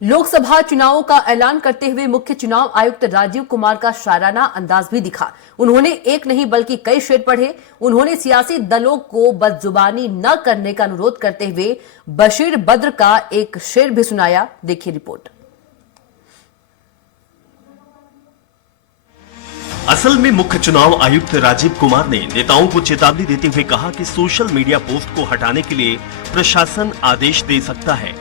लोकसभा चुनावों का ऐलान करते हुए मुख्य चुनाव आयुक्त राजीव कुमार का शायराना अंदाज भी दिखा। उन्होंने एक नहीं बल्कि कई शेर पढ़े। उन्होंने सियासी दलों को बदजुबानी न करने का अनुरोध करते हुए बशीर बद्र का एक शेर भी सुनाया। देखिए रिपोर्ट। असल में मुख्य चुनाव आयुक्त राजीव कुमार ने नेताओं को चेतावनी देते हुए कहा कि सोशल मीडिया पोस्ट को हटाने के लिए प्रशासन आदेश दे सकता है।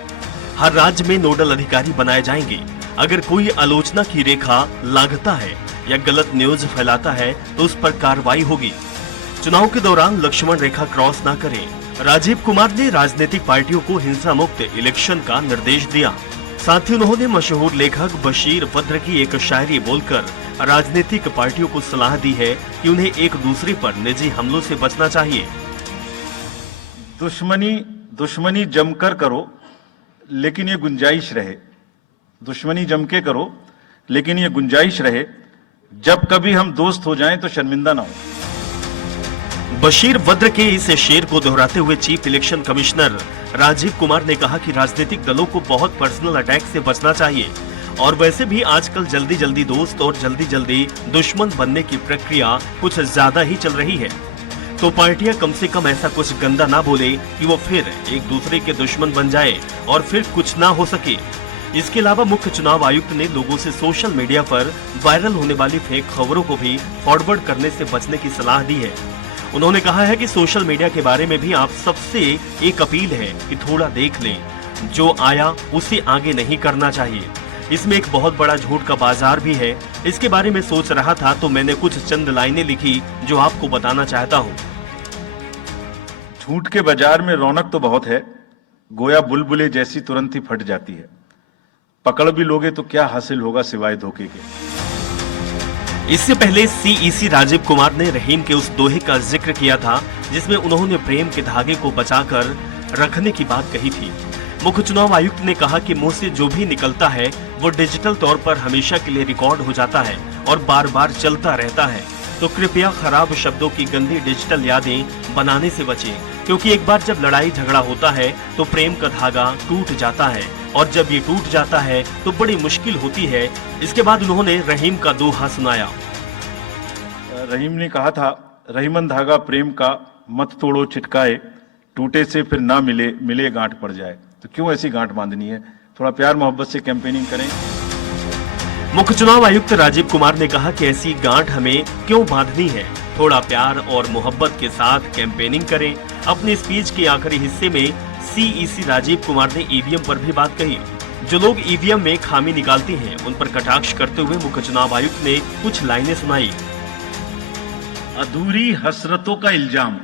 हर राज्य में नोडल अधिकारी बनाए जाएंगे। अगर कोई आलोचना की रेखा लांघता है या गलत न्यूज फैलाता है तो उस पर कार्रवाई होगी। चुनाव के दौरान लक्ष्मण रेखा क्रॉस न करें। राजीव कुमार ने राजनीतिक पार्टियों को हिंसा मुक्त इलेक्शन का निर्देश दिया। साथ ही उन्होंने मशहूर लेखक बशीर बद्र की एक शायरी बोलकर राजनीतिक पार्टियों को सलाह दी है कि उन्हें एक दूसरे पर निजी हमलों से बचना चाहिए। दुश्मनी जमकर करो लेकिन ये गुंजाइश रहे। दुश्मनी जम के करो लेकिन ये गुंजाइश रहे। जब कभी हम दोस्त हो जाएं तो शर्मिंदा ना हो। बशीर बद्र के इस शेर को दोहराते हुए chief election commissioner Rajiv Kumar ने कहा कि राजनीतिक दलों को बहुत पर्सनल अटैक से बचना चाहिए और वैसे भी आजकल जल्दी जल्दी दोस्त और जल्दी जल्दी दुश्मन बनने की प्रक्रिया कुछ ज्यादा ही चल रही है, तो पार्टियां कम से कम ऐसा कुछ गंदा ना बोले कि वो फिर एक दूसरे के दुश्मन बन जाए और फिर कुछ ना हो सके। इसके अलावा मुख्य चुनाव आयुक्त ने लोगों से सोशल मीडिया पर वायरल होने वाली फेक खबरों को भी फॉरवर्ड करने से बचने की सलाह दी है। उन्होंने कहा है कि सोशल मीडिया के बारे में भी आप सबसे एक अपील है कि थोड़ा देख लें, जो आया उसे आगे नहीं करना चाहिए। इसमें एक बहुत बड़ा झूठ का बाजार भी है। इसके बारे में सोच रहा था तो मैंने कुछ चंद लाइनें लिखी जो आपको बताना चाहता हूँ। झूठ के बाजार में रौनक तो बहुत है, गोया बुलबुले जैसी तुरंत ही फट जाती है। पकड़ भी लोगे तो क्या हासिल होगा सिवाय धोखे के। इससे पहले सीईसी राजीव कुमार ने रहीम के उस दोहे का जिक्र किया था जिसमें उन्होंने प्रेम के धागे को बचाकर रखने की बात कही थी। मुख्य चुनाव आयुक्त ने कहा कि मुंह से जो भी निकलता है वो डिजिटल तौर पर हमेशा के लिए रिकॉर्ड हो जाता है और बार बार चलता रहता है, तो कृपया खराब शब्दों की गंदी डिजिटल यादें बनाने से बचें, क्योंकि एक बार जब लड़ाई झगड़ा होता है तो प्रेम का धागा टूट जाता है और जब ये टूट जाता है तो बड़ी मुश्किल होती है। इसके बाद उन्होंने रहीम का दोहा सुनाया। रहीम ने कहा था, रहीमन धागा प्रेम का मत तोड़ो चिटकाए, टूटे से फिर ना मिले, मिले गांठ पड़ जाए। तो क्यों ऐसी गांठ बांधनी है? थोड़ा प्यार मोहब्बत से कैंपेनिंग करें। मुख्य चुनाव आयुक्त राजीव कुमार ने कहा कि ऐसी गांठ हमें क्यों बांधनी है, थोड़ा प्यार और मोहब्बत के साथ कैंपेनिंग करें। अपनी स्पीच के आखिरी हिस्से में सीईसी राजीव कुमार ने ईवीएम पर भी बात कही। जो लोग ईवीएम में खामी निकालते हैं उन पर कटाक्ष करते हुए मुख्य चुनाव आयुक्त ने कुछ लाइनें सुनाई। अधूरी हसरतों का इल्जाम,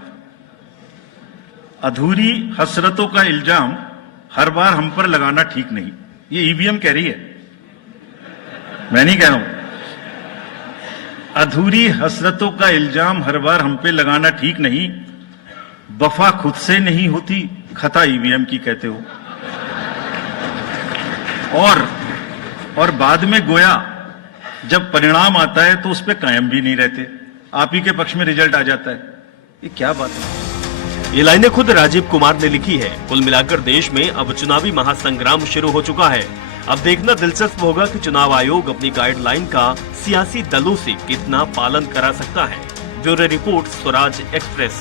अधूरी हसरतों का इल्जाम हर बार हम पर लगाना ठीक नहीं। ये ईवीएम कह रही है, मैं नहीं कह रहा हूं। अधूरी हसरतों का इल्जाम हर बार हम पे लगाना ठीक नहीं। वफा खुद से नहीं होती, खता ईवीएम की कहते हो। और बाद में गोया जब परिणाम आता है तो उस पे कायम भी नहीं रहते, आप ही के पक्ष में रिजल्ट आ जाता है। ये क्या बात है? ये लाइनें खुद राजीव कुमार ने लिखी है। कुल मिलाकर देश में अब चुनावी महासंग्राम शुरू हो चुका है। अब देखना दिलचस्प होगा कि चुनाव आयोग अपनी गाइडलाइन का सियासी दलों से कितना पालन करा सकता है। Bureau report, Swaraj express.